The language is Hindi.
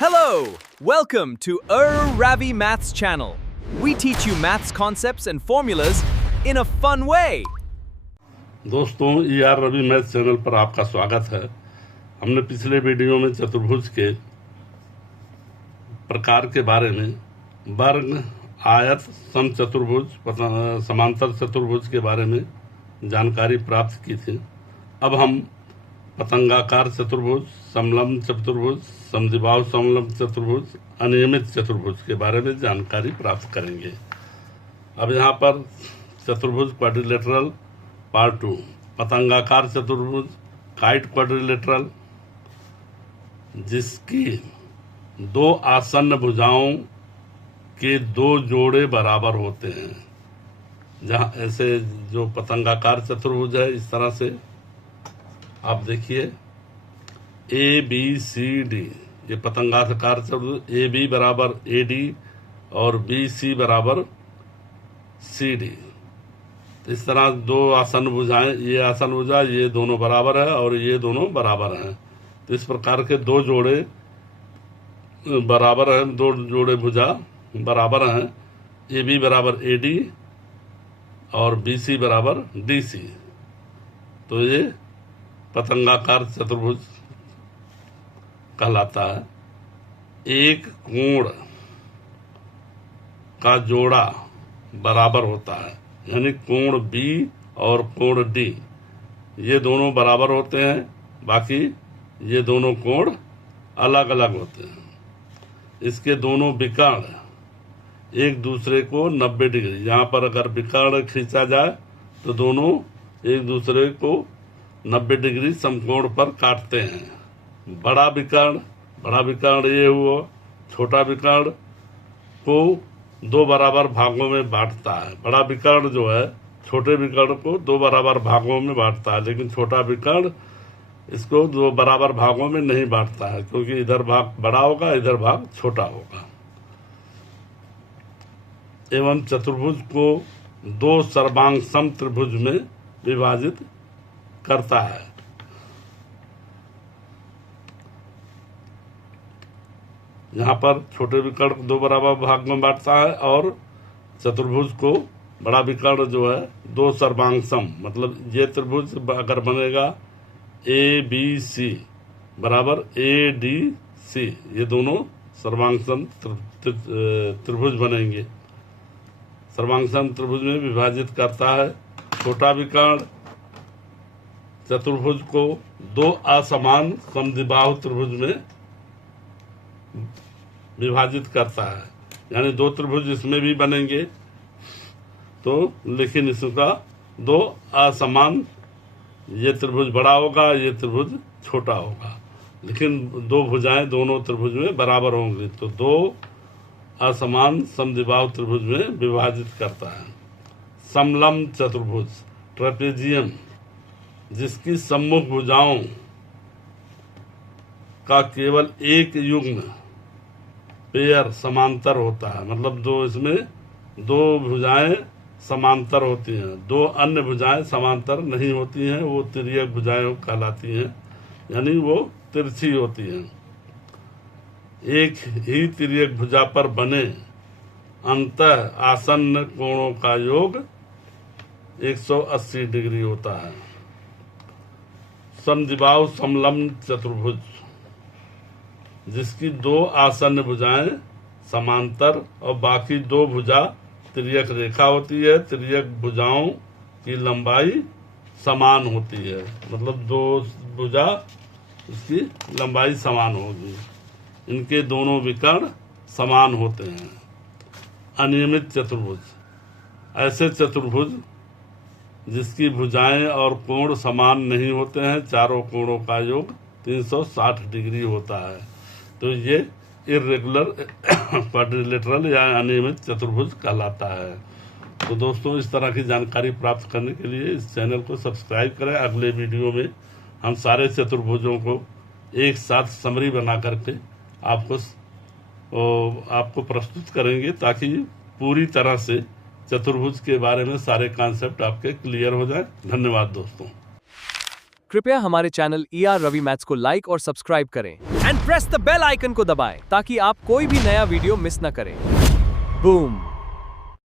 Hello! Welcome to Ravi Maths channel. We teach you maths concepts and formulas in a fun way. दोस्तों रवि मैथ चैनल पर आपका स्वागत है। हमने पिछले वीडियो में चतुर्भुज के प्रकार के बारे में वर्ग, आयत, समचतुर्भुज, समांतर चतुर्भुज के बारे में जानकारी प्राप्त की थी। अब हम पतंगाकार चतुर्भुज, समलंब चतुर्भुज, समद्विबाहु समलंब चतुर्भुज, अनियमित चतुर्भुज के बारे में जानकारी प्राप्त करेंगे। अब यहाँ पर चतुर्भुज क्वाड्रिलेटरल पार्ट 2, पतंगाकार चतुर्भुज काइट क्वाड्रिलेटरल, जिसकी दो आसन्न भुजाओं के दो जोड़े बराबर होते हैं। जहाँ ऐसे जो पतंगाकार चतुर्भुज है, इस तरह से आप देखिए ए बी सी डी, ये पतंगाकार चतुर्भुज ए बी बराबर ए डी और बी सी बराबर सी डी। इस तरह दो आसन भुजाएं, ये आसन भुजा ये दोनों बराबर है और ये दोनों बराबर हैं। तो इस प्रकार के दो जोड़े बराबर हैं, दो जोड़े भुजा बराबर हैं। ए बी बराबर ए डी और बी सी बराबर डी सी। तो ये पतंगाकार चतुर्भुज कहलाता है। एक कोण का जोड़ा बराबर होता है, यानी कोण बी और कोण डी ये दोनों बराबर होते हैं, बाकी ये दोनों कोण अलग अलग होते हैं। इसके दोनों विकर्ण एक दूसरे को 90 डिग्री, यहाँ पर अगर विकर्ण खींचा जाए तो दोनों एक दूसरे को 90 डिग्री समकोण पर काटते हैं। बड़ा विकर्ण ये हुआ, छोटा विकर्ण को दो बराबर भागों में बांटता है। बड़ा विकर्ण जो है छोटे विकर्ण को दो बराबर भागों में बांटता है, लेकिन छोटा विकर्ण इसको दो बराबर भागों में नहीं बांटता है, क्योंकि इधर भाग बड़ा होगा, इधर भाग छोटा होगा। एवं चतुर्भुज को दो सर्वांग सम त्रिभुज में विभाजित करता है। यहाँ पर छोटे विकर्ण को दो बराबर भाग में बांटता है और चतुर्भुज को बड़ा विकर्ण जो है दो सर्वांग सम, मतलब ये त्रिभुज अगर बनेगा ए बी सी बराबर ए डी सी, ये दोनों सर्वांग सम त्रिभुज बनेंगे। सर्वांग सम त्रिभुज में विभाजित करता है। छोटा विकर्ण चतुर्भुज को दो असमान समद्विबाहु त्रिभुज में विभाजित करता है, यानी दो त्रिभुज इसमें भी बनेंगे तो, लेकिन इसका दो असमान, ये त्रिभुज बड़ा होगा, ये त्रिभुज छोटा होगा, लेकिन दो भुजाएं दोनों त्रिभुज में बराबर होंगी, तो दो असमान समद्विबाहु त्रिभुज में विभाजित करता है। समलंब चतुर्भुज ट्रेपेजियम, जिसकी सम्मुख भुजाओं का केवल एक युग्म पेयर समांतर होता है, मतलब दो इसमें दो भुजाएं समांतर होती हैं, दो अन्य भुजाएं समांतर नहीं होती हैं, वो तिर्यक भुजाएं कहलाती हैं, यानी वो तिरछी होती हैं। एक ही तिर्यक भुजा पर बने अंतः आसन्न कोणों का योग 180 डिग्री होता है। समद्विबाहु समलंब चतुर्भुज, जिसकी दो आसन्न भुजाएं समांतर और बाकी दो भुजा तिर्यक रेखा होती है। तिर्यक भुजाओं की लंबाई समान होती है, मतलब दो भुजा इसकी लंबाई समान होगी। इनके दोनों विकर्ण समान होते हैं। अनियमित चतुर्भुज, ऐसे चतुर्भुज जिसकी भुजाएं और कोण समान नहीं होते हैं, चारों कोणों का योग 360 डिग्री होता है, तो ये इर्रेगुलर क्वाड्रिलेटरल या अनियमित चतुर्भुज कहलाता है। तो दोस्तों, इस तरह की जानकारी प्राप्त करने के लिए इस चैनल को सब्सक्राइब करें। अगले वीडियो में हम सारे चतुर्भुजों को एक साथ समरी बना करके आपको प्रस्तुत करेंगे, ताकि पूरी तरह से चतुर्भुज के बारे में सारे कॉन्सेप्ट आपके क्लियर हो जाए। धन्यवाद दोस्तों। कृपया हमारे चैनल रवि मैथ्स को लाइक और सब्सक्राइब करें। And press the bell icon को दबाएं ताकि आप कोई भी नया वीडियो मिस न करें। बूम।